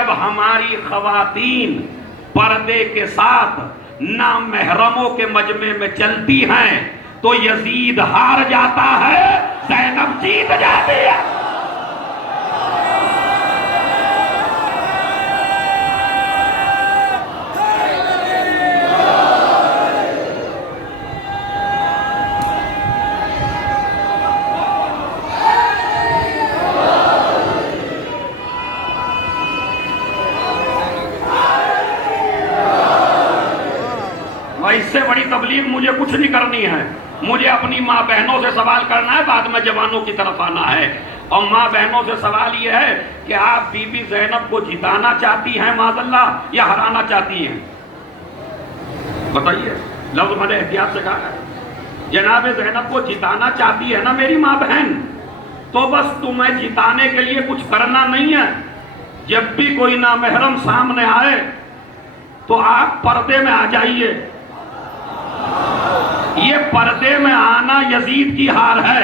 जब हमारी खवातीन पर्दे के साथ नामहरमों के मजमे में चलती हैं तो यजीद हार जाता है, ज़ैनब जीत जाती है। इससे बड़ी तबलीग मुझे कुछ नहीं करनी है। मुझे अपनी माँ बहनों से सवाल करना है, बाद में जवानों की तरफ आना है। और माँ बहनों से सवाल यह है कि आप बीबी ज़ैनब को जिताना चाहती हैं माज़अल्लाह या हराना चाहती हैं? बताइए, लफ्ज़ मैंने एहतियात से कहा है। जनाब ज़ैनब को जिताना चाहती है ना मेरी माँ बहन, तो बस तुम्हें जिताने के लिए कुछ करना नहीं है। जब भी कोई नामहरम सामने आए तो आप पर्दे में आ जाइए। ये पर्दे में आना यजीद की हार है।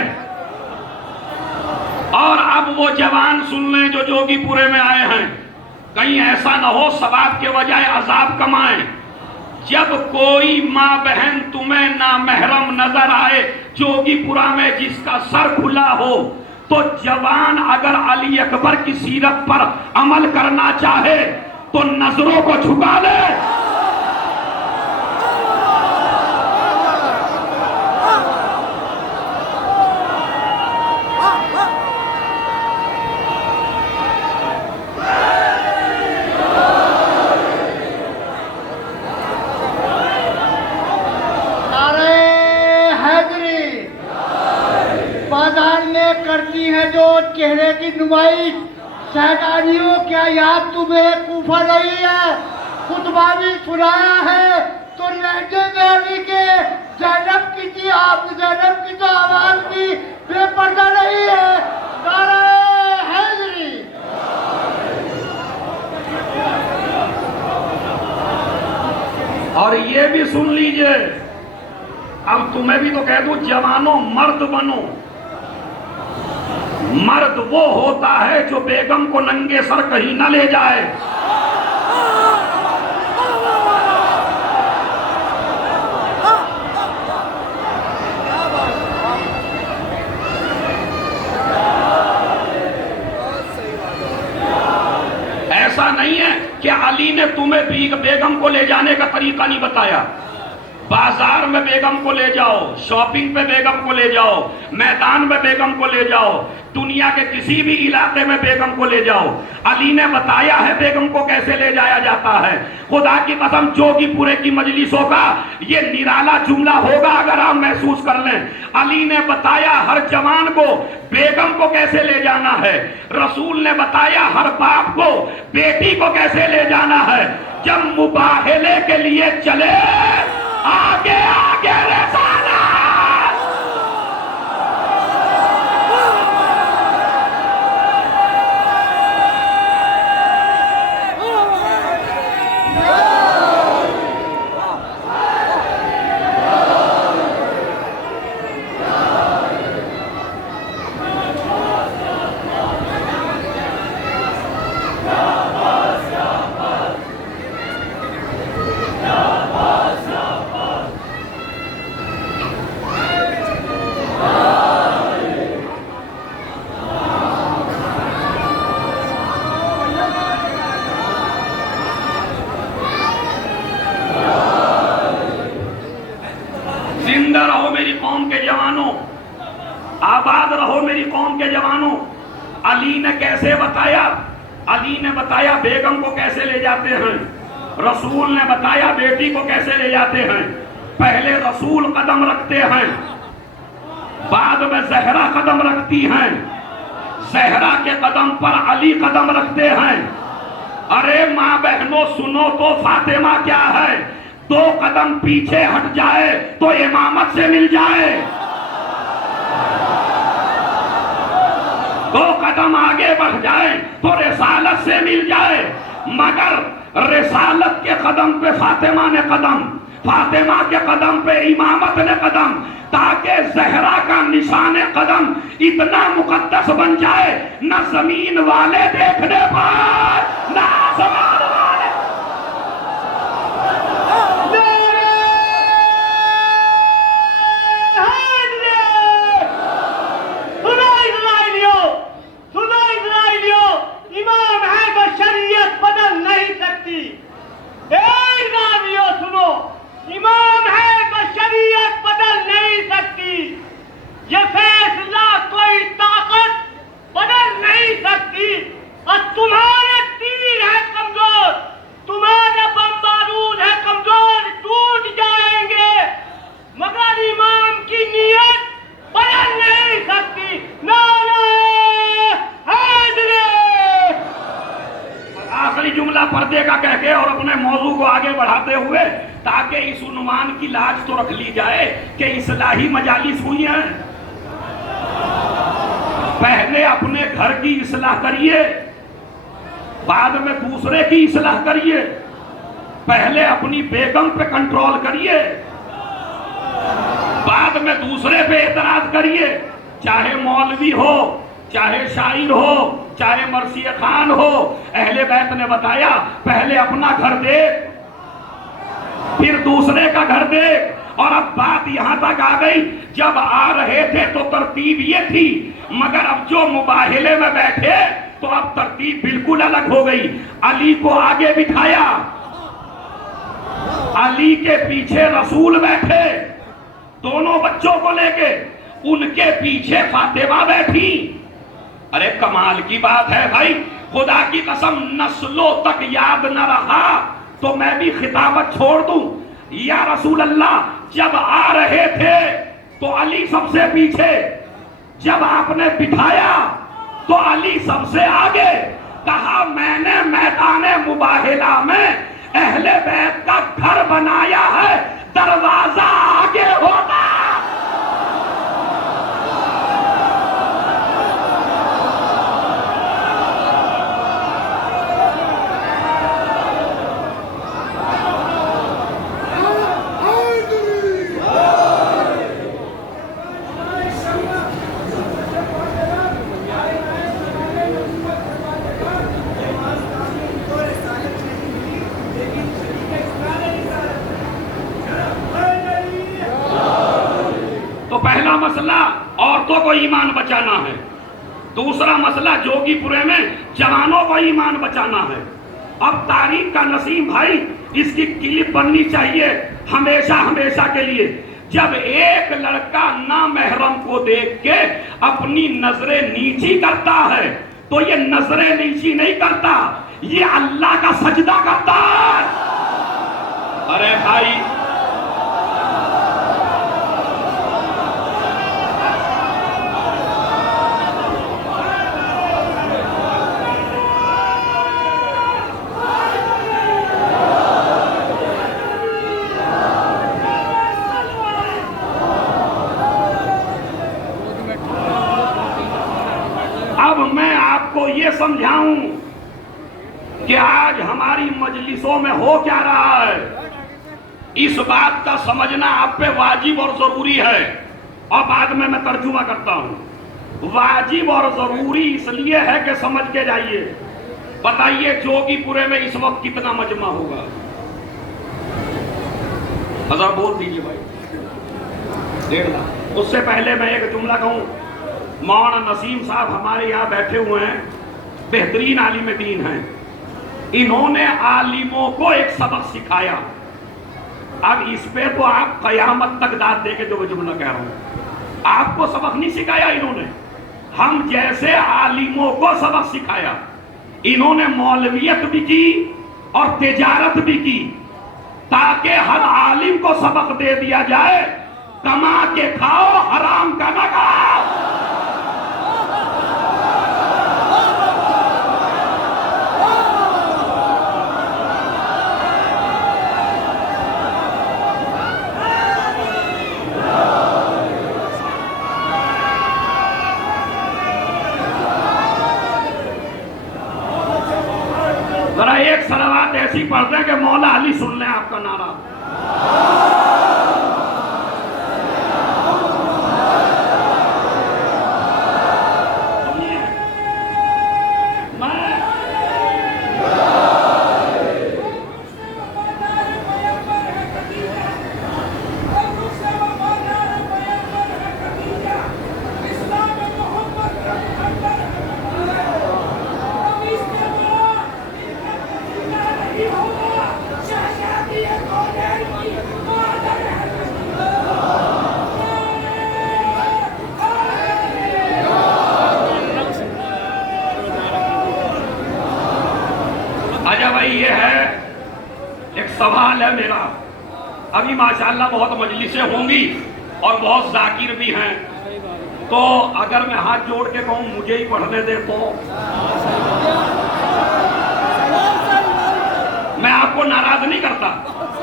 और अब वो जवान सुन लें जो जोगीपुरे में आए हैं, कहीं ऐसा ना हो सवाब के बजाय अजाब कमाएं। जब कोई माँ बहन तुम्हें नामहरम नजर आए जोगीपुरा में जिसका सर खुला हो, तो जवान अगर अली अकबर की सीरत पर अमल करना चाहे तो नजरों को झुका ले। करती है जो चेहरे की नुमाइश, शहदानियों क्या याद तुम्हें कूफा नहीं है? खुतबा भी सुनाया है तो लहजे में अली के ज़ैनब की थी, आप ज़ैनब की तो आवाज भी बेपर्दा नहीं है। नारे हैदरी। और ये भी सुन लीजिए, अब तुम्हें भी तो कह दूं, जवानों मर्द बनो। मर्द वो होता है जो बेगम को नंगे सर कहीं न ले जाए। ऐसा नहीं है कि अली ने तुम्हें बेगम को ले जाने का तरीका नहीं बताया। बाजार में बेगम को ले जाओ, शॉपिंग पे बेगम को ले जाओ, मैदान में बेगम को ले जाओ, दुनिया के किसी भी इलाके में बेगम को ले जाओ। अली ने बताया है बेगम को कैसे ले जाया जाता है। खुदा की कसम जोगीपुरे की मजलिसों का ये निराला जुमला होगा अगर आप महसूस कर लें। अली ने बताया हर जवान को बेगम को कैसे ले जाना है। रसूल ने बताया हर बाप को बेटी को कैसे ले जाना है। जब मुबाहले के लिए चले आगे आगे रिसालत। आबाद रहो मेरी कौम के जवानों। अली ने कैसे बताया? अली ने बताया बेगम को कैसे ले जाते हैं। रसूल ने बताया बेटी को कैसे ले जाते हैं। पहले रसूल कदम रखते हैं, बाद में ज़हरा कदम रखती हैं, ज़हरा के कदम पर अली कदम रखते हैं। अरे माँ बहनों सुनो तो फातिमा क्या है, 2 कदम पीछे हट जाए तो इमामत से मिल जाए, 2 कदम आगे बढ़ जाए तो रिसालत से मिल जाए। मगर रिसालत के कदम पे फातिमा ने कदम, फातिमा के कदम पे इमामत ने कदम, ताकि जहरा का निशान कदम इतना मुकद्दस बन जाए, न जमीन वाले देखने पर न आसमान वाले। सुनो इस्राएलियों, इमाम है तो शरीयत बदल नहीं सकती। इस्राएलियों सुनो, इमाम है तो शरीयत बदल नहीं सकती। ये फैसला कोई ताकत बदल नहीं सकती। और तुम्हारे तीर है कमजोर, तुम्हारे बम बारूद है कमजोर, टूट जाएंगे, मगर इमाम की नीयत बदल नहीं सकती। नारे हैदरी। आखिरी जुमला पर्दे का कह के और अपने मौजू को आगे बढ़ाते हुए, ताकि इस उन्वान की लाज तो रख ली जाए कि इस्लाही मजालिस हुई हैं। पहले अपने घर की इस्लाह करिए, बाद में दूसरे की इस्लाह करिए। पहले अपनी बेगम पे कंट्रोल करिए, बाद में दूसरे पे एतराज करिए। चाहे मौलवी हो, चाहे शायर हो, चाहे मरसिया खान हो, अहले बैत ने बताया पहले अपना घर देख, फिर दूसरे का घर देख। और अब बात यहां तक आ गई, जब आ रहे थे तो तरतीब ये थी, मगर अब जो मुबाहिले में बैठे तो अब तरतीब बिल्कुल अलग हो गई। अली को आगे बिठाया, अली के पीछे रसूल बैठे, दोनों बच्चों को लेके, उनके पीछे फातिमा बैठी। अरे कमाल की बात है भाई, खुदा की कसम नस्लों तक याद न रहा तो मैं भी खिताबत छोड़ दूं। या रसूल अल्लाह, जब आ रहे थे तो अली सबसे पीछे, जब आपने बिठाया तो अली सबसे आगे। कहा मैंने मैदान मुबाहिला में अहले बैत का घर बनाया है, दरवाजा आगे होगा। पहला मसला औरतों को ईमान बचाना है, दूसरा मसला जोगीपुरे में जवानों को ईमान बचाना है। अब तारीख का नसीम भाई, इसकी क्लिप बननी चाहिए हमेशा हमेशा के लिए। जब एक लड़का ना महरम को देख के अपनी नजरें नीची करता है तो ये नजरें नीची नहीं करता, ये अल्लाह का सजदा करता है। अरे भाई, ये समझाऊं कि आज हमारी मजलिसों में हो क्या रहा है, इस बात का समझना आप पे वाजिब और जरूरी है। और बाद में मैं तर्जुमा करता हूं। वाजिब और जरूरी इसलिए है कि समझ के जाइए। बताइए जोगीपुरे में इस वक्त कितना मजमा होगा? हजार बोल दीजिए भाई, 1.5 लाख। उससे पहले मैं एक जुमला कहूं। मौलाना नसीम साहब हमारे यहाँ बैठे हुए हैं, बेहतरीन आलिम दीन हैं। इन्होंने आलिमों को एक सबक सिखाया। अब इस पे तो आप कयामत तक दाद देके जो जुमला कह रहा हूं, आपको सबक नहीं सिखाया इन्होंने, हम जैसे आलिमों को सबक सिखाया। इन्होंने मौलवियत भी की और तिजारत भी की, ताकि हर आलिम को सबक दे दिया जाए, कमा के खाओ, हराम का ना खाओ। जरा एक सलावत ऐसी पढ़ते हैं कि मौला अली सुन लें आपका नारा। अच्छा भाई, ये है एक सवाल है मेरा। अभी माशाल्लाह बहुत मजलिसें होंगी और बहुत जाकिर भी हैं, तो अगर मैं हाथ जोड़ के कहूं मुझे ही पढ़ने दे तो मैं आपको नाराज नहीं करता।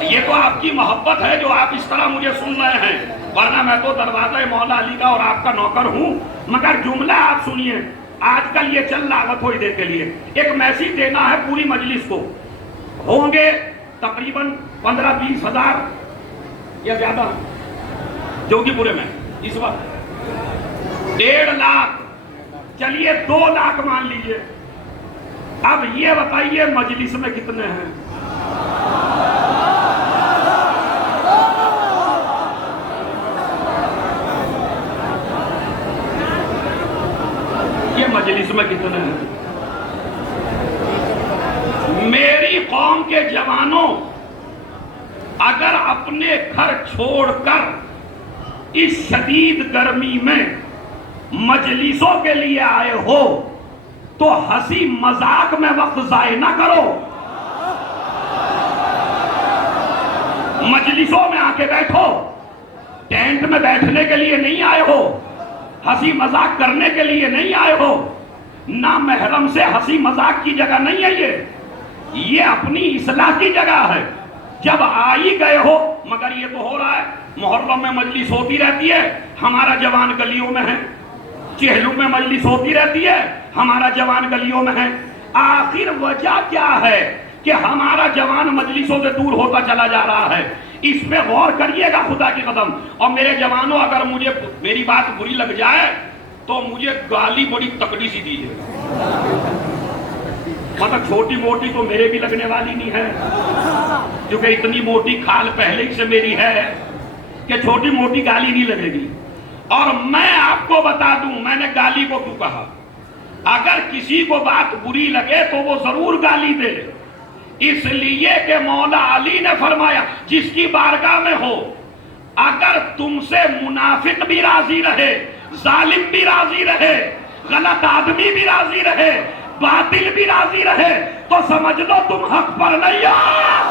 ये तो आपकी मोहब्बत है जो आप इस तरह मुझे सुन रहे हैं, वरना मैं तो दरवाजा मौला अली का और आपका नौकर हूं। मगर जुमला आप सुनिए, आजकल ये चल रहा है थोड़ी देर के लिए, एक मैसेज देना है पूरी मजलिस को। होंगे तकरीबन 15-20 हजार या ज्यादा जोगीपुरे में इस वक्त 1.5 लाख, चलिए 2 लाख मान लीजिए। अब ये बताइए मजलिस में कितने हैं? ये मजलिस में कितने हैं? मेरी कौम के जवानों, अगर अपने घर छोड़कर इस शदीद गर्मी में मजलिसों के लिए आए हो तो हंसी मजाक में वक्त जाया ना करो। मजलिसों में आके बैठो, टेंट में बैठने के लिए नहीं आए हो, हंसी मजाक करने के लिए नहीं आए हो। ना महरम से हंसी मजाक की जगह नहीं है ये अपनी इस्लाह की जगह है। जब आ ही गए हो, मगर ये तो हो रहा है मुहर्रम में मजलिस होती रहती है, हमारा जवान गलियों में है। चेहलू में मजलिस होती रहती है, हमारा जवान गलियों में है। आखिर वजह क्या है कि हमारा जवान मजलिसों से दूर होता चला जा रहा है? इस पे गौर करिएगा खुदा की कदम। और मेरे जवानों, अगर मुझे मेरी बात बुरी लग जाए तो मुझे गाली बड़ी तकड़ी सी दीजिए। मतलब छोटी मोटी तो मेरे भी लगने वाली नहीं है, क्योंकि इतनी मोटी खाल पहले ही से मेरी है कि छोटी मोटी गाली नहीं लगेगी। और मैं आपको बता दूं, मैंने गाली को क्यों कहा। अगर किसी को बात बुरी लगे तो वो जरूर गाली दे, इसलिए कि मौला अली ने फरमाया जिसकी बारगाह में हो, अगर तुमसे मुनाफिक भी राजी रहे, जालिम भी राजी रहे, गलत आदमी भी राजी रहे, बातिल भी राजी रहे, तो समझ लो तुम हक पर नहीं हो।